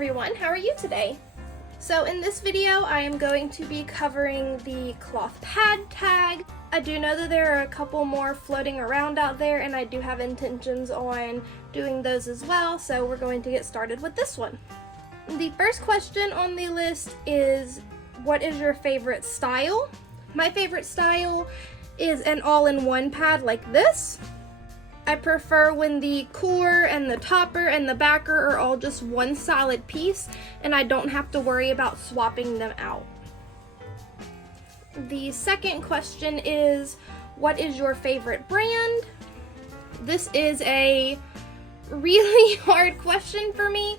everyone, how are you today? So in this video I am going to be covering the cloth pad tag. I do know that there are a couple more floating around out there and I do have intentions on doing those as well, so we're going to get started with this one. The first question on the list is, what is your favorite style? My favorite style is an all-in-one pad like this. I prefer when the core and the topper and the backer are all just one solid piece and I don't have to worry about swapping them out. The second question is, what is your favorite brand? This is a really hard question for me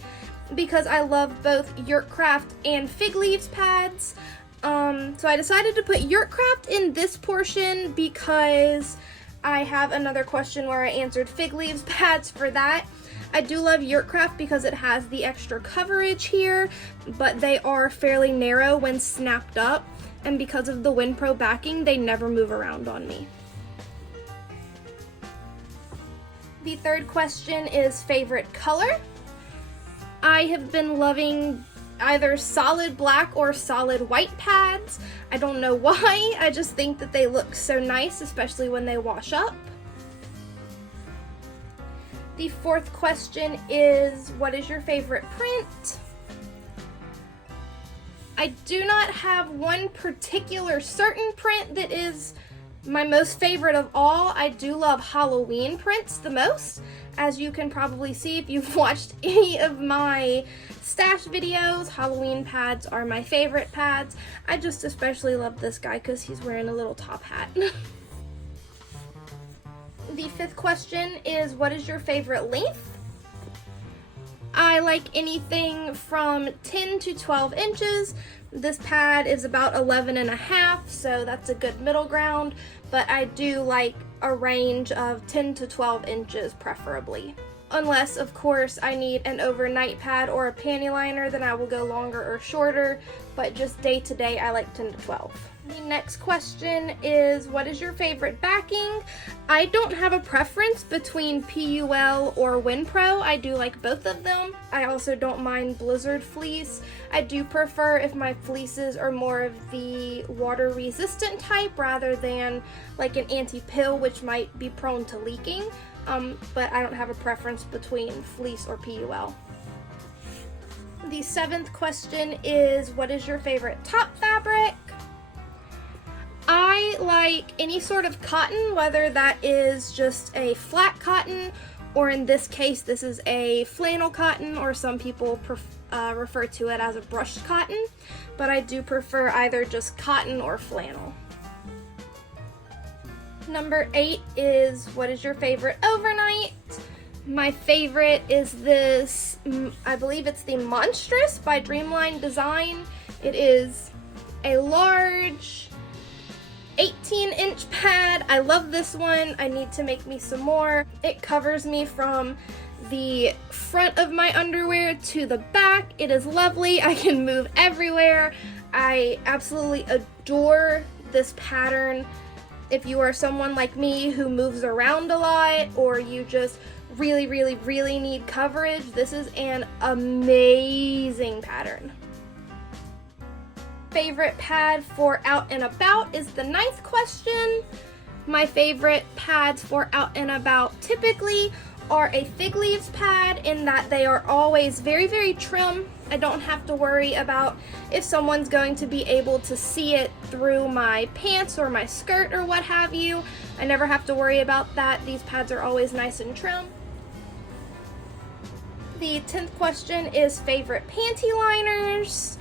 because I love both Yurtcraft and Fig Leaves pads. So I decided to put Yurtcraft in this portion because I have another question where I answered Fig Leaves pads for that. I do love Yurtcraft because it has the extra coverage here, but they are fairly narrow when snapped up, and because of the WinPro backing, they never move around on me. The third question is favorite color. I have been loving either solid black or solid white pads. I don't know why, I just think that they look so nice, especially when they wash up. The fourth question is, what is your favorite print? I do not have one particular certain print that is my most favorite of all. I do love Halloween prints the most. As you can probably see if you've watched any of my stash videos, Halloween pads are my favorite pads. I just especially love this guy because he's wearing a little top hat. The fifth question is, what is your favorite length? I like anything from 10 to 12 inches. This pad is about 11.5, so that's a good middle ground, but I do like a range of 10 to 12 inches preferably. Unless, of course, I need an overnight pad or a panty liner, then I will go longer or shorter, but just day to day, I like 10 to 12. The next question is, what is your favorite backing? I don't have a preference between PUL or WinPro. I do like both of them. I also don't mind Blizzard fleece. I do prefer if my fleeces are more of the water resistant type rather than like an anti-pill, which might be prone to leaking. But I don't have a preference between fleece or PUL. The seventh question is, what is your favorite top fabric? I like any sort of cotton, whether that is just a flat cotton, or in this case, this is a flannel cotton, or some people refer to it as a brushed cotton, but I do prefer either just cotton or flannel. Number 8 is, what is your favorite overnight? My favorite is this, I believe it's the Monstrous by Dreamline Design. It is a large 18-inch pad. I love this one. I need to make me some more. It covers me from the front of my underwear to the back. It is lovely. I can move everywhere. I absolutely adore this pattern. If you are someone like me who moves around a lot, or you just really need coverage, this is an amazing pattern. Favorite pad for out and about is the ninth question. My favorite pads for out and about typically are a Fig Leaves pad, in that they are always very trim. I don't have to worry about if someone's going to be able to see it through my pants or my skirt or what have you. I never have to worry about that. These pads are always nice and trim. The 10th question is favorite panty liners.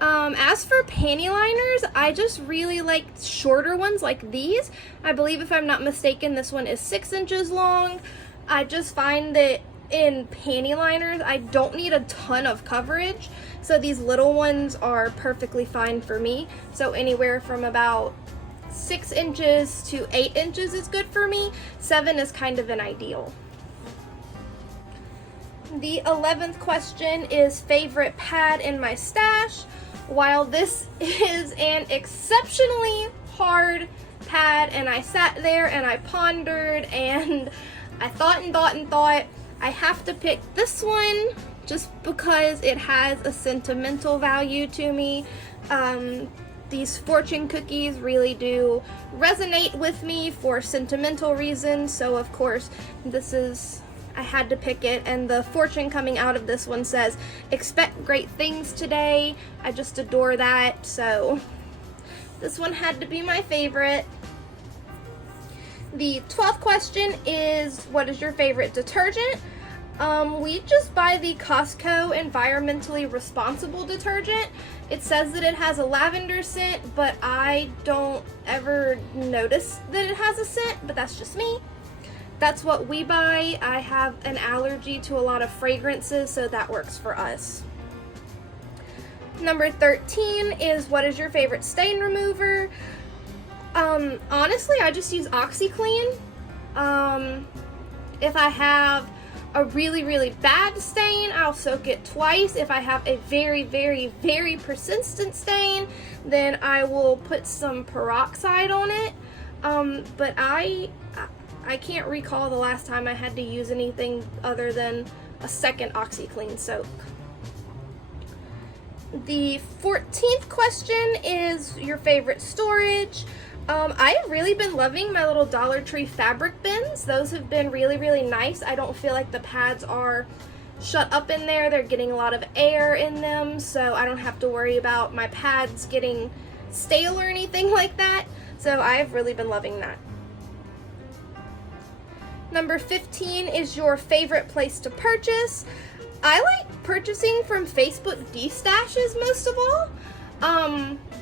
As for panty liners, I just really like shorter ones like these. I believe, if I'm not mistaken, this one is 6 inches long. I just find that in panty liners, I don't need a ton of coverage, so these little ones are perfectly fine for me. So anywhere from about 6 inches to 8 inches is good for me. 7 is kind of an ideal. The 11th question is favorite pad in my stash. While this is an exceptionally hard pad, and I sat there and I pondered and I thought, I have to pick this one just because it has a sentimental value to me. These fortune cookies really do resonate with me for sentimental reasons, so of course I had to pick it, and the fortune coming out of this one says, "Expect great things today." I just adore that, so this one had to be my favorite. The 12th question is, what is your favorite detergent? We just buy the Costco environmentally responsible detergent. It says that it has a lavender scent, but I don't ever notice that it has a scent, but that's just me. That's what we buy. I have an allergy to a lot of fragrances, so that works for us. Number 13 is, what is your favorite stain remover? Honestly, I just use OxiClean. If I have a really, really bad stain, I'll soak it twice. If I have a very, very, very persistent stain, then I will put some peroxide on it. But I can't recall the last time I had to use anything other than a second OxiClean soak. The 14th question is your favorite storage. I've really been loving my little Dollar Tree fabric bins. Those have been really, really nice. I don't feel like the pads are shut up in there. They're getting a lot of air in them, so I don't have to worry about my pads getting stale or anything like that. So I've really been loving that. Number 15 is your favorite place to purchase. I like purchasing from Facebook D-Stashes most of all.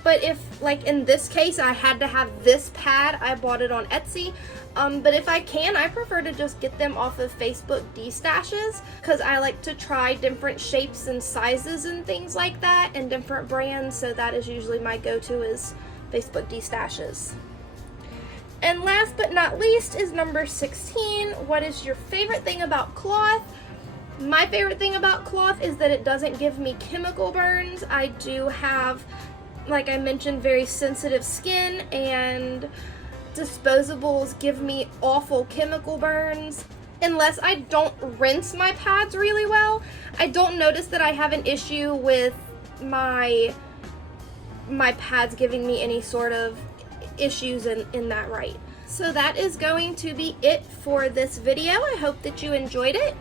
But if, like in this case, I had to have this pad, I bought it on Etsy. But if I can, I prefer to just get them off of Facebook D-Stashes, because I like to try different shapes and sizes and things like that, and different brands, so that is usually my go-to is Facebook D-Stashes. And last but not least is number 16. What is your favorite thing about cloth? My favorite thing about cloth is that it doesn't give me chemical burns. I do have, like I mentioned, very sensitive skin, and disposables give me awful chemical burns. Unless I don't rinse my pads really well, I don't notice that I have an issue with my pads giving me any sort of issues in that right. So that is going to be it for this video. I hope that you enjoyed it.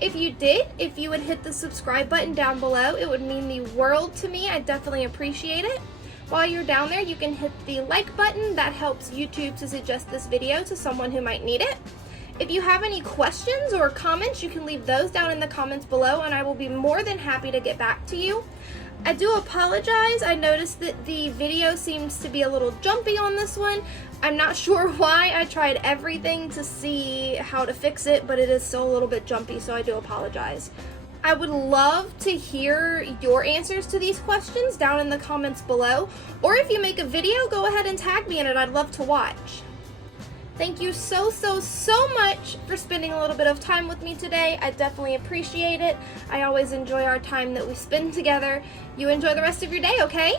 If you did, if you would hit the subscribe button down below, it would mean the world to me. I definitely appreciate it. While you're down there, you can hit the like button. That helps YouTube to suggest this video to someone who might need it. If you have any questions or comments, you can leave those down in the comments below, and I will be more than happy to get back to you. I do apologize. I noticed that the video seems to be a little jumpy on this one. I'm not sure why. I tried everything to see how to fix it, but it is still a little bit jumpy, so I do apologize. I would love to hear your answers to these questions down in the comments below, or if you make a video, go ahead and tag me in it. I'd love to watch. Thank you so much for spending a little bit of time with me today. I definitely appreciate it. I always enjoy our time that we spend together. You enjoy the rest of your day, okay?